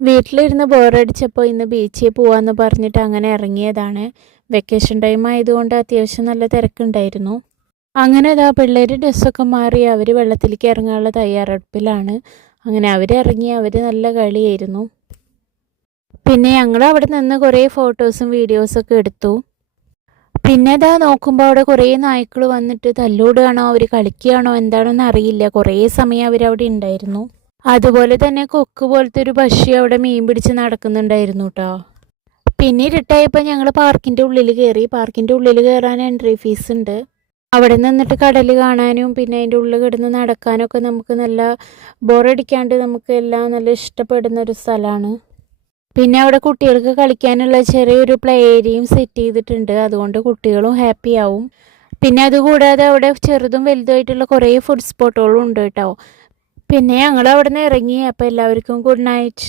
വീട്ടിലിരുന്ന് ബോറടിച്ചപ്പോൾ ഇന്ന് ബീച്ചിൽ പോവാന്ന് പറഞ്ഞിട്ട് അങ്ങനെ ഇറങ്ങിയതാണ്. വെക്കേഷൻ ടൈം ആയതുകൊണ്ട് അത്യാവശ്യം നല്ല തിരക്കുണ്ടായിരുന്നു. അങ്ങനെ ഇതാ പിള്ളേർ ഡ്രസ്സൊക്കെ മാറി അവർ വെള്ളത്തിലേക്ക് ഇറങ്ങാനുള്ള തയ്യാറെടുപ്പിലാണ്. അങ്ങനെ അവരിറങ്ങി, അവർ നല്ല കളിയായിരുന്നു. പിന്നെ ഞങ്ങൾ അവിടെ നിന്ന് കുറേ ഫോട്ടോസും വീഡിയോസൊക്കെ എടുത്തു. പിന്നെ ഇതാ നോക്കുമ്പോൾ അവിടെ കുറേ നായ്ക്കൾ വന്നിട്ട് തല്ലൂടുകയാണോ അവർ കളിക്കുകയാണോ എന്താണെന്ന് അറിയില്ല. കുറേ സമയം അവരവിടെ ഉണ്ടായിരുന്നു. അതുപോലെ തന്നെ കൊക്ക് പോലത്തെ ഒരു പക്ഷി അവിടെ മീൻ പിടിച്ച് നടക്കുന്നുണ്ടായിരുന്നു കേട്ടോ. പിന്നെ ഇരുട്ടായപ്പോൾ ഞങ്ങൾ പാർക്കിൻ്റെ ഉള്ളിൽ കയറി. പാർക്കിൻ്റെ ഉള്ളിൽ കയറാൻ എൻട്രി ഫീസ് ഉണ്ട്. അവിടെ നിന്നിട്ട് കടൽ കാണാനും പിന്നെ അതിൻ്റെ ഉള്ളിൽ കിടന്ന് നടക്കാനൊക്കെ നമുക്ക് നല്ല ബോറടിക്കാണ്ട് നമുക്ക് എല്ലാം നല്ല ഇഷ്ടപ്പെടുന്ന ഒരു സ്ഥലമാണ്. പിന്നെ അവിടെ കുട്ടികൾക്ക് കളിക്കാനുള്ള ചെറിയൊരു പ്ലേ ഏരിയയും സെറ്റ് ചെയ്തിട്ടുണ്ട്. അതുകൊണ്ട് കുട്ടികളും ഹാപ്പി ആവും. പിന്നെ അതുകൂടാതെ അവിടെ ചെറുതും വലുതുമായിട്ടുള്ള കുറേ ഫുഡ് സ്പോട്ടുകളും ഉണ്ട് കേട്ടോ. പിന്നെ ഞങ്ങൾ അവിടെ നിന്ന് ഇറങ്ങി. അപ്പോൾ എല്ലാവർക്കും ഗുഡ് നൈറ്റ്.